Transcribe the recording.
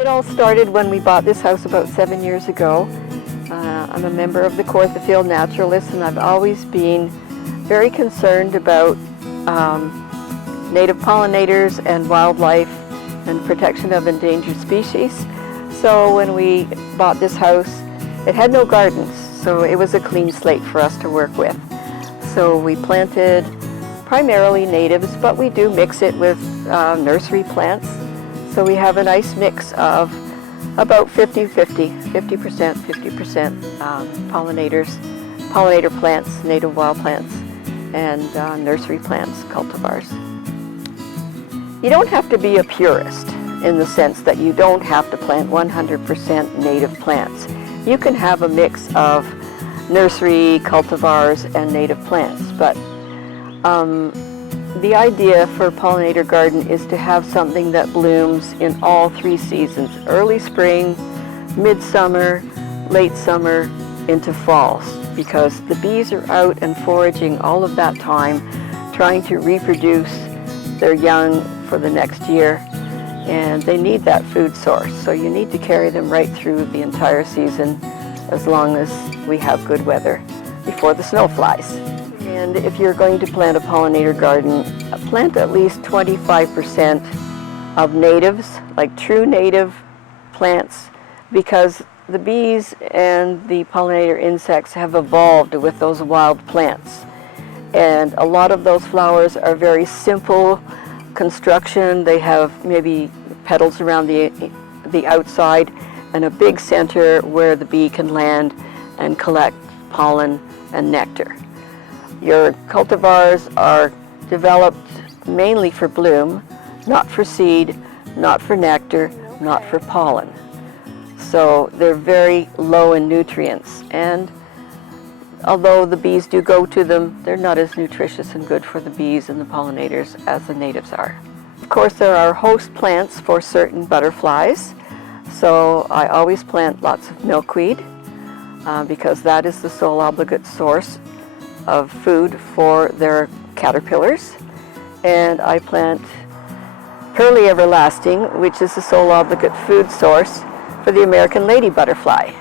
It all started when we bought this house about 7 years ago. I'm a member of the Field Naturalists, and I've always been very concerned about native pollinators and wildlife and protection of endangered species. So when we bought this house, it had no gardens, so it was a clean slate for us to work with. So we planted primarily natives, but we do mix it with nursery plants. So we have a nice mix of about 50-50, 50%, 50% pollinator plants, native wild plants, and nursery plants, cultivars. You don't have to be a purist in the sense that you don't have to plant 100% native plants. You can have a mix of nursery, cultivars, and native plants, but the idea for a pollinator garden is to have something that blooms in all 3 seasons: early spring, midsummer, late summer, into fall, because the bees are out and foraging all of that time, trying to reproduce their young for the next year, and they need that food source. So you need to carry them right through the entire season as long as we have good weather before the snow flies. And if you're going to plant a pollinator garden, plant at least 25% of natives, like true native plants, because the bees and the pollinator insects have evolved with those wild plants. And a lot of those flowers are very simple construction. They have maybe petals around the outside and a big center where the bee can land and collect pollen and nectar. Your cultivars are developed mainly for bloom, not for seed, not for nectar, not for pollen. So they're very low in nutrients, and although the bees do go to them, they're not as nutritious and good for the bees and the pollinators as the natives are. Of course, there are host plants for certain butterflies, so I always plant lots of milkweed because that is the sole obligate source of food for their caterpillars. And I plant Pearly Everlasting, which is the sole obligate food source for the American lady butterfly.